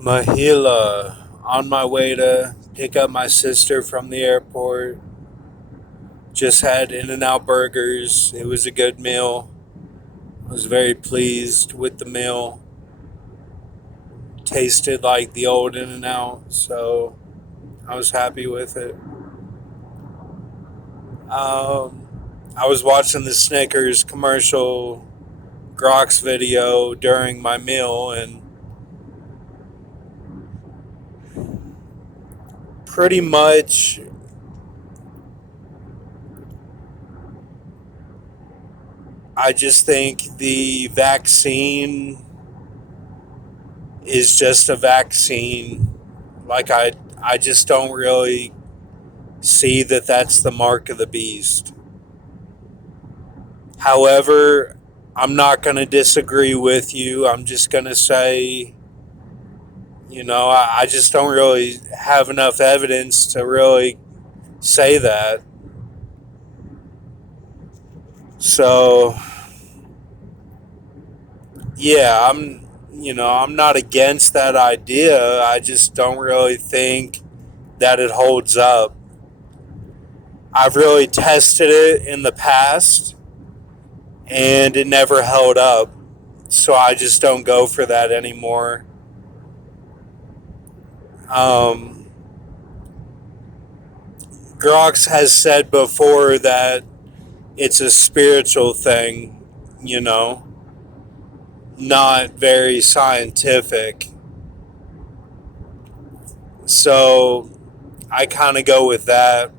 Mahila, on my way to pick up my sister from the airport. Just had In-N-Out burgers. It was a good meal. I was very pleased with the meal. Tasted like the old In-N-Out, so I was happy with it. Um, I was watching the Snickers commercial Grox video during my meal, and pretty much I just think the vaccine is just a vaccine. Like I just don't really see that that's the mark of the beast. However, I'm not going to disagree with you. I'm just going to say, I just don't really have enough evidence to really say that. So, yeah, I'm not against that idea. I just don't really think that it holds up. I've really tested it in the past and it never held up. So I just don't go for that anymore. Um, Grox has said before that it's a spiritual thing, you know, not very scientific. So I kind of go with that.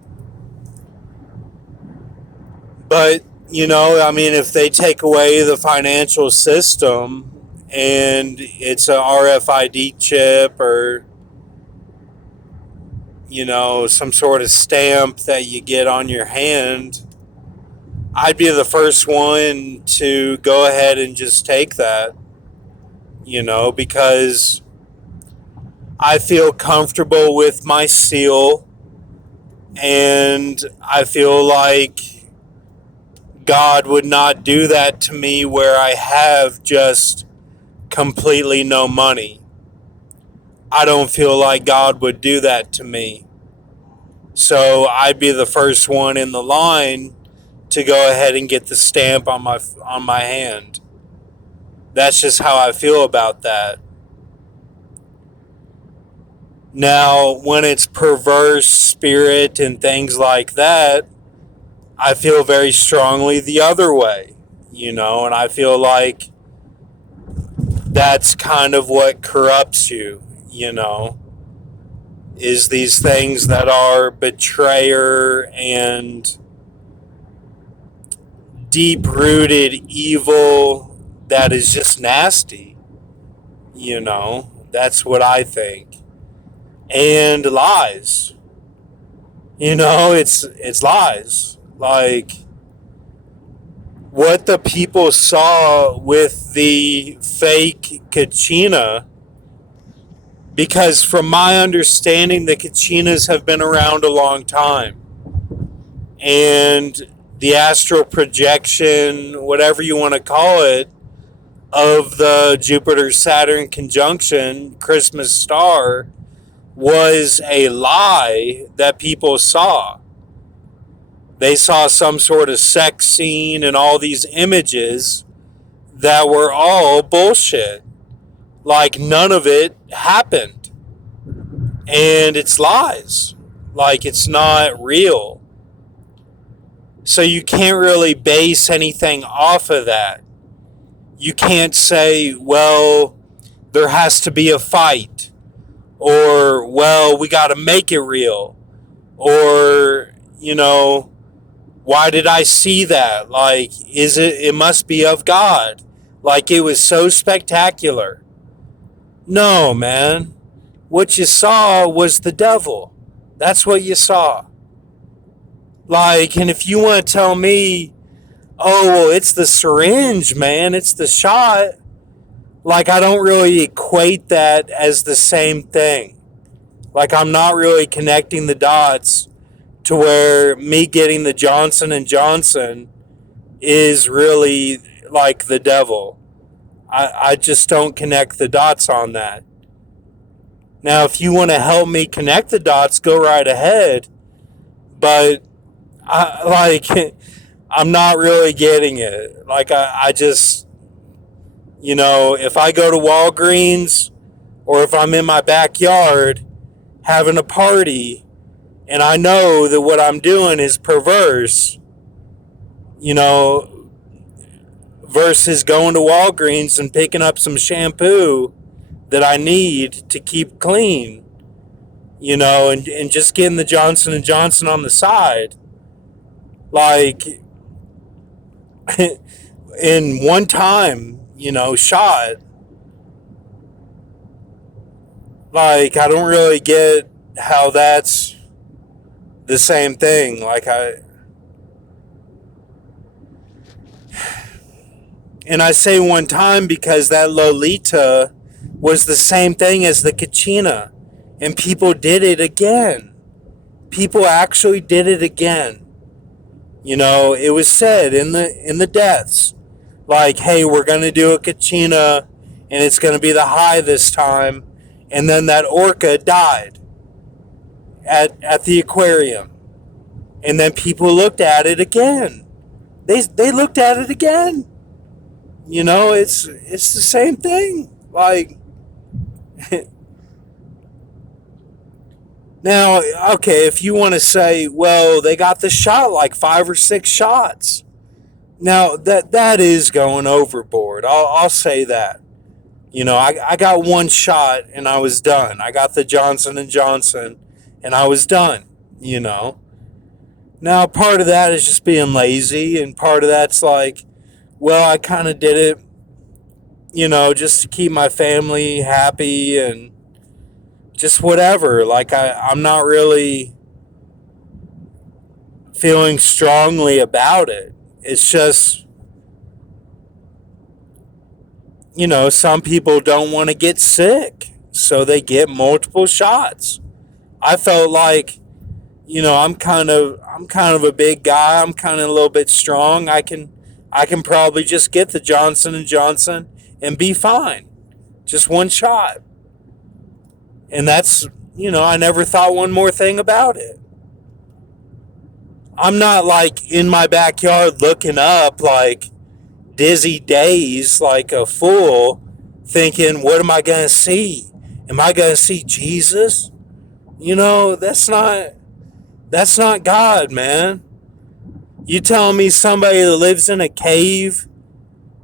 But, I mean, if they take away the financial system and it's an RFID chip or, some sort of stamp that you get on your hand, I'd be the first one to go ahead and just take that, because I feel comfortable with my seal and I feel like God would not do that to me where I have just completely no money. I don't feel like God would do that to me. So I'd be the first one in the line to go ahead and get the stamp on my hand. That's just how I feel about that. Now, when it's perverse spirit and things like that, I feel very strongly the other way, and I feel like that's kind of what corrupts you, is these things that are betrayer and deep rooted evil that is just nasty, that's what I think. And lies, it's lies. Like what the people saw with the fake Kachina, because from my understanding, the Kachinas have been around a long time. And the astral projection, whatever you want to call it, of the Jupiter-Saturn conjunction, Christmas star, was a lie that people saw. They saw some sort of sex scene and all these images that were all bullshit. Like none of it happened. And it's lies. Like it's not real. So you can't really base anything off of that. You can't say, well, there has to be a fight. Or, well, we got to make it real. Or, why did I see that? Like, it must be of God. Like, it was so spectacular. No, man. What you saw was the devil. That's what you saw. Like, and if you want to tell me, oh, well, it's the syringe, man, it's the shot. Like, I don't really equate that as the same thing. Like, I'm not really connecting the dots to where me getting the Johnson and Johnson is really like the devil. I just don't connect the dots on that. Now, if you want to help me connect the dots, go right ahead. But I'm not really getting it. I just, if I go to Walgreens or if I'm in my backyard having a party and I know that what I'm doing is perverse, versus going to Walgreens and picking up some shampoo that I need to keep clean, and just getting the Johnson & Johnson on the side. Like, in one time, shot. Like, I don't really get how that's the same thing. And I say one time because that Lolita was the same thing as the Kachina. And people did it again. People actually did it again. It was said in the deaths, like, hey, we're going to do a Kachina and it's going to be the high this time. And then that orca died at the aquarium. And then people looked at it again. They looked at it again. It's the same thing. Like, now, okay, if you want to say, well, they got the shot like 5 or 6 shots. Now, that is going overboard. I'll say that. I got 1 shot and I was done. I got the Johnson & Johnson and I was done, Now, part of that is just being lazy, and part of that's like, well, I kind of did it, just to keep my family happy and just whatever. Like, I'm not really feeling strongly about it. It's just, some people don't want to get sick, so they get multiple shots. I felt like, I'm kind of a big guy. I'm kind of a little bit strong. I can probably just get the Johnson & Johnson and be fine. Just 1 shot. And that's, I never thought one more thing about it. I'm not like in my backyard looking up like dizzy days like a fool thinking, what am I going to see? Am I going to see Jesus? That's not God, man. You telling me somebody that lives in a cave,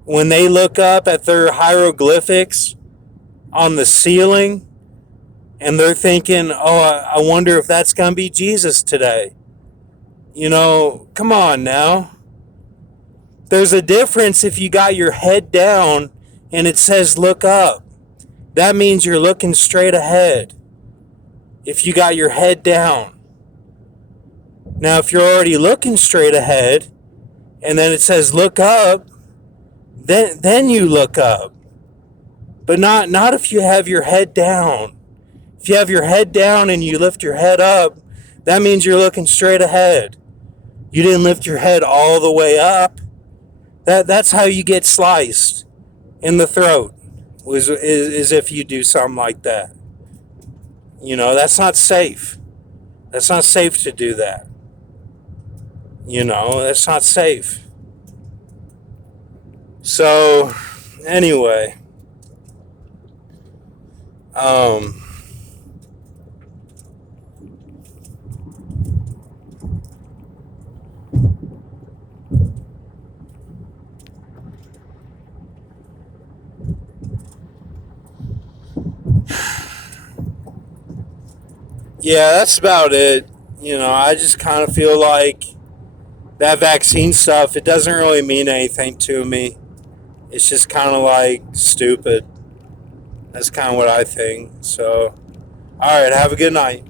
when they look up at their hieroglyphics on the ceiling and they're thinking, oh, I wonder if that's going to be Jesus today. Come on now. There's a difference if you got your head down and it says look up. That means you're looking straight ahead. If you got your head down. Now, if you're already looking straight ahead and then it says look up, then you look up. But not if you have your head down. If you have your head down and you lift your head up, that means you're looking straight ahead. You didn't lift your head all the way up. That's how you get sliced in the throat, is if you do something like that. That's not safe. That's not safe to do that. That's not safe. So, anyway, yeah, that's about it. I just kind of feel like that vaccine stuff, it doesn't really mean anything to me. It's just kind of like stupid. That's kind of what I think. So, all right, have a good night.